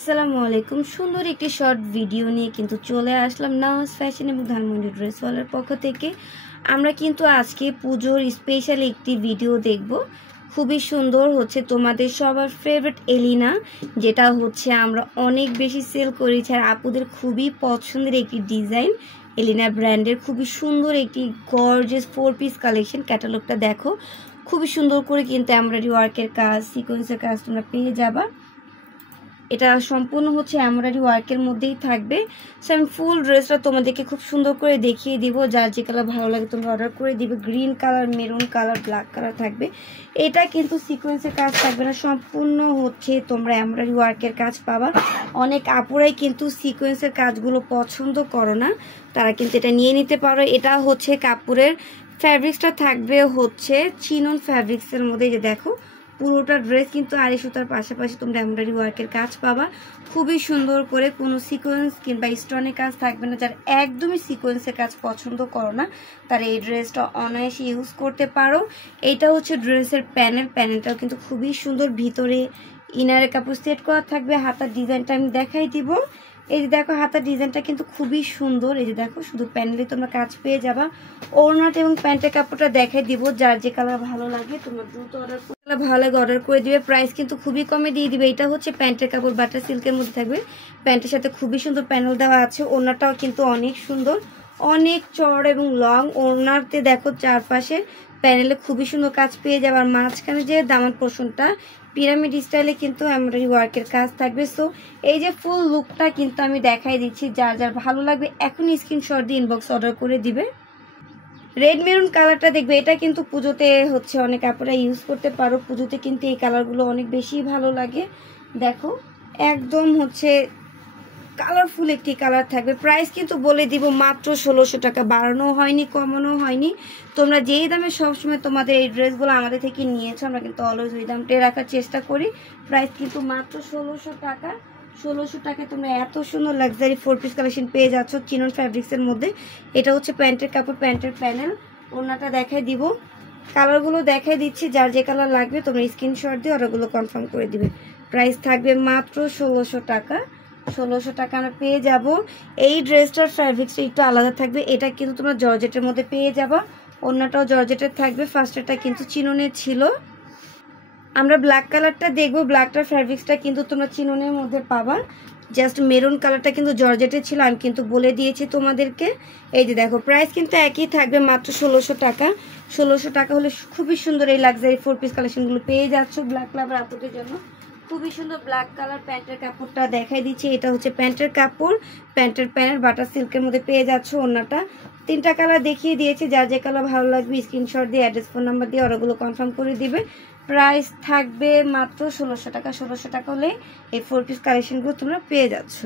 আসসালামু আলাইকুম। সুন্দর একটি শর্ট ভিডিও নিয়ে কিন্তু চলে আসলাম নাওয়াজ ফ্যাশন এবং ধানমন্ডি ড্রেসওয়ালার পক্ষ থেকে। আমরা কিন্তু আজকে পুজোর স্পেশাল একটি ভিডিও দেখব। খুবই সুন্দর হচ্ছে তোমাদের সবার ফেভারিট এলিনা, যেটা হচ্ছে আমরা অনেক বেশি সেল করেছি আর আপুদের খুবই পছন্দের একটি ডিজাইন। এলিনা ব্র্যান্ডের খুবই সুন্দর একটি গর্জিয়াস 4 পিস কালেকশন। ক্যাটালগটা দেখো, খুবই সুন্দর করে কিন্তু এমব্রয়ডারি ওয়ার্কের কাজ, সিকোয়েন্সের কাজ তোমরা পেয়ে যাবা। এটা সম্পূর্ণ হচ্ছে এমব্রয়ডারি ওয়ার্কের মধ্যেই থাকবে। সো আমি ফুল ড্রেসটা তোমাদেরকে খুব সুন্দর করে দেখিয়ে দিব। যার যে কালার ভালো লাগে তোমরা অর্ডার করে দিবে। Green colour, maroon colour, black colour থাকবে। এটা কিন্তু সিকোয়েন্সের কাজ থাকবে না, সম্পূর্ণ হচ্ছে তোমরা এমব্রয়ডারি ওয়ার্কের কাজ পাবা। অনেক আপুরাই কিন্তু সিকোয়েন্সের কাজগুলো পছন্দ করো না, তারা কিন্তু এটা নিয়ে নিতে পারো। এটা হচ্ছে কাপড়ের ফ্যাব্রিক্সটা থাকবে হচ্ছে চিনন ফ্যাব্রিক্সের মধ্যে। যে দেখো পুরোটা ড্রেস কিন্তু আড়ি সুতার পাশাপাশি তোমরা এমব্রয়ডারি ওয়ার্কের কাজ পাবা খুবই সুন্দর করে। কোনো সিকোয়েন্স কিংবা স্টোনের কাজ থাকবে না। যারা একদমই সিকোয়েন্সের কাজ পছন্দ করো না তারা এই ড্রেসটা অনায়াসে ইউজ করতে পারো। এইটা হচ্ছে ড্রেসের প্যানেলটাও কিন্তু খুবই সুন্দর। ভিতরে ইনারের কাপড় সেট করা থাকবে। হাতার ডিজাইনটা আমি দেখাই দিব। এই যে দেখো হাতার ডিজাইনটা কিন্তু খুবই সুন্দর। এই যে দেখো শুধু প্যানেলে তোমরা কাজ পেয়ে যাবা। ওড়নাটা এবং প্যান্টের কাপড়টা দেখাই দিব। যার যে কালার ভালো লাগে তোমরা দ্রুত অর্ডার করে দিবে। প্রাইস কিন্তু খুবই কমে দিয়ে দিবে। এটা হচ্ছে প্যান্টের কাপড়, বাটার সিল্কের মধ্যে থাকবে। প্যান্টের সাথে খুবই সুন্দর প্যানেল দেওয়া আছে। ওড়নাটাও কিন্তু অনেক সুন্দর, অনেক চড় এবং লং। ওড়নাতে দেখো চারপাশে প্যানেলে খুবই সুন্দর কাজ পেয়ে যাবে। আর মাঝখানে যে দামান পোর্শনটা পিরামিড স্টাইলে কিন্তু এমব্রয়ডারি ওয়ার্কের কাজ থাকবে। সো এই যে ফুল লুকটা কিন্তু আমি দেখাই দিচ্ছি। যার যার ভালো লাগবে এখনই স্ক্রিনশট দিয়ে ইনবক্স অর্ডার করে দিবে। রেড মেরুন কালারটা দেখবে, এটা কিন্তু পুজোতে হচ্ছে অনেক আপুরা ইউজ করতে পারো। পুজোতে কিন্তু এই কালারগুলো অনেক বেশি ভালো লাগে। দেখো একদম হচ্ছে কালারফুল একটি কালার থাকবে। প্রাইস কিন্তু বলে দিব মাত্র 1600 টাকা। বাড়ানো হয়নি, কমানো হয়নি। তোমরা যেই দামে সবসময় তোমাদের এই ড্রেসগুলো আমাদের থেকে নিয়েছো, আমরা কিন্তু অলওয়েজ ওই দামটাই রাখার চেষ্টা করি। প্রাইস কিন্তু মাত্র 1600 টাকা। 1600 টাকায় তোমরা এত সুন্দর লাক্সারি 4 পিস কালেকশন পেয়ে যাচ্ছ চিনন ফ্যাব্রিক্সের মধ্যে। এটা হচ্ছে প্যান্টের কাপড়, প্যান্টের প্যানেল। ওড়নাটা দেখাই দিব, কালারগুলো দেখাই দিচ্ছি। যার যে কালার লাগবে তোমরা স্ক্রিনশট দিয়ে অর্ডারগুলো কনফার্ম করে দিবে। প্রাইস থাকবে মাত্র 1600 টাকা। 1600 টাকা আমরা পেয়ে যাব। এই ড্রেসটার ফ্যাব্রিক্সটা একটু আলাদা থাকবে। এটা কিন্তু তোমরা জর্জেটের মধ্যে পেয়ে যাবা। ওড়নাটাও জর্জেটের থাকবে। ফার্স্টেরটা কিন্তু চিননের ছিল। আমরা ব্ল্যাক কালারটা দেখবো। ব্ল্যাকটার ফ্যাব্রিক্সটা কিন্তু তোমরা চিননের মধ্যে পাবা। জাস্ট মেরুন কালারটা কিন্তু জর্জেটের ছিল, আমি কিন্তু বলে দিয়েছি তোমাদেরকে। এই যে দেখো প্রাইস কিন্তু একই থাকবে মাত্র 1600 টাকা। 1600 টাকা হলে খুবই সুন্দর এই লাক্সারি 4 পিস কালেকশনগুলো পেয়ে যাচ্ছ ব্ল্যাক লাভার আপুদের জন্য। খুবই সুন্দর ব্ল্যাক কালার। প্যান্টের কাপড়টা দেখাই দিচ্ছি। এটা হচ্ছে প্যান্টের কাপড়, প্যান্টের প্যানেল, বাটার সিল্কের মধ্যে পেয়ে যাচ্ছ। ওড়নাটা 3টা কালার দেখিয়ে দিয়েছি। যার যে কালার ভালো লাগবে স্ক্রিনশট দিয়ে অ্যাড্রেস ফোন নাম্বার দিয়ে অর্ডারগুলো কনফার্ম করে দিবে। প্রাইস থাকবে মাত্র 1600 টাকা। 1600 টাকা হলে এই 4 পিস কালেকশনগুলো তোমরা পেয়ে যাচ্ছ।